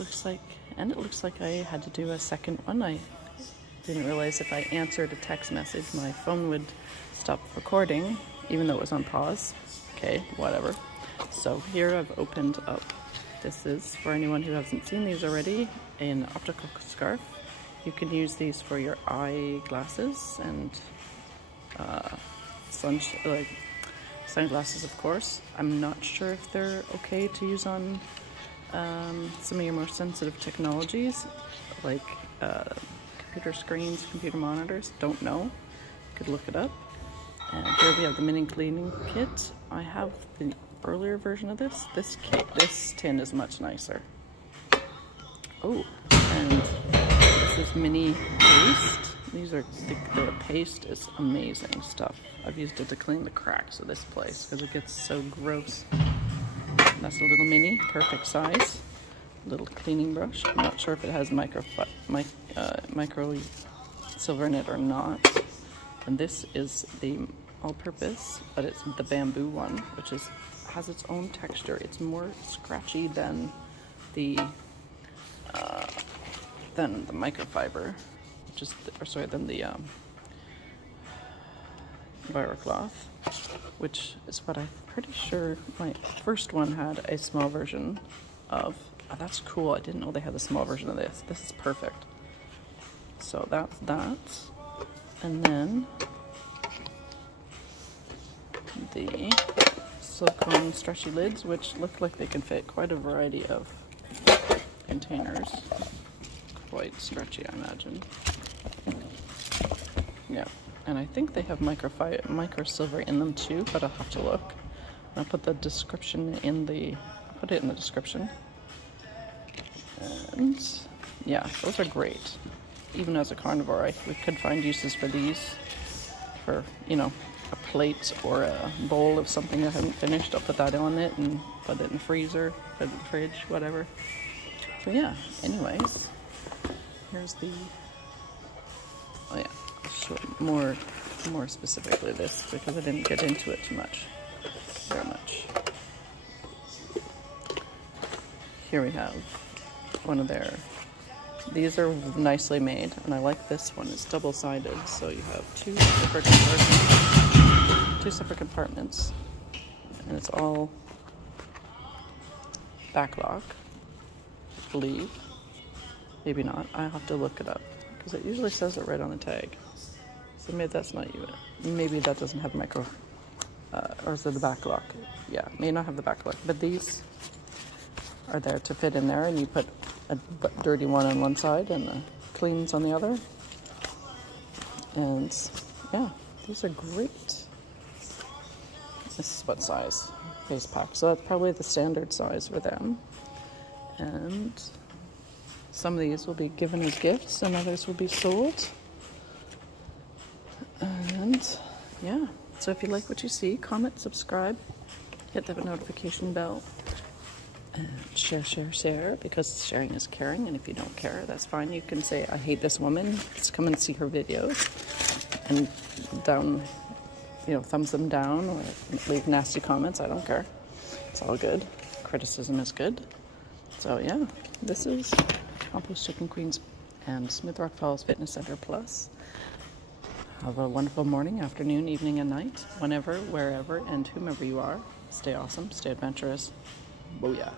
looks like I had to do a second one. I didn't realize if I answered a text message, my phone would stop recording, even though it was on pause. Okay, whatever. So here I've opened up, this is, for anyone who hasn't seen these already, an optical scarf. You can use these for your eyeglasses and sunglasses, of course. I'm not sure if they're okay to use on some of your more sensitive technologies, like computer screens, computer monitors. Don't know. You could look it up. And here we have the mini cleaning kit. I have the earlier version of this. This tin is much nicer. Oh, and this is mini paste. These are, the paste is amazing stuff. I've used it to clean the cracks of this place because it gets so gross. That's a little mini, perfect size. Little cleaning brush. I'm not sure if it has micro silver in it or not. And this is the all-purpose, but it's the bamboo one, which has its own texture. It's more scratchy than the microfiber, than the Cloth, which is what I'm pretty sure my first one had a small version of. Oh, that's cool. I didn't know they had a small version of this. This is perfect. So that's that. And then the silicone stretchy lids, which look like they can fit quite a variety of containers. Quite stretchy, I imagine. Yeah, and I think they have micro silver in them too, but I'll have to look. I'll put the description in the, put it in the description. And yeah, those are great. Even as a carnivore, we could find uses for these, for, you know, a plate or a bowl of something I haven't finished. I'll put that on it and put it in the freezer, put it in the fridge, whatever. So yeah, anyways, here's the, oh yeah, I'll show more specifically this because I didn't get into it too much, very much. Here we have one of their, these are nicely made, and I like this one. It's double-sided, so you have two separate compartments, and it's all backlock, I believe. Maybe not. I have to look it up because it usually says it right on the tag. So maybe that's not you. Maybe that doesn't have micro, or is it the backlock? Yeah, may not have the backlock, but these are there to fit in there, and you put a dirty one on one side and the cleans on the other. And yeah, these are great. This is what size? Face pack. So that's probably the standard size for them. And some of these will be given as gifts and others will be sold. And yeah, so if you like what you see, comment, subscribe, hit the notification bell. And share, because sharing is caring, and if you don't care, that's fine. You can say, I hate this woman, just come and see her videos, and down, you know, thumbs them down, or leave nasty comments. I don't care. It's all good. Criticism is good. So yeah, this is Compost Chicken Queens and Smooth Rock Falls Fitness Center Plus. Have a wonderful morning, afternoon, evening, and night, whenever, wherever, and whomever you are. Stay awesome, stay adventurous. Booyah.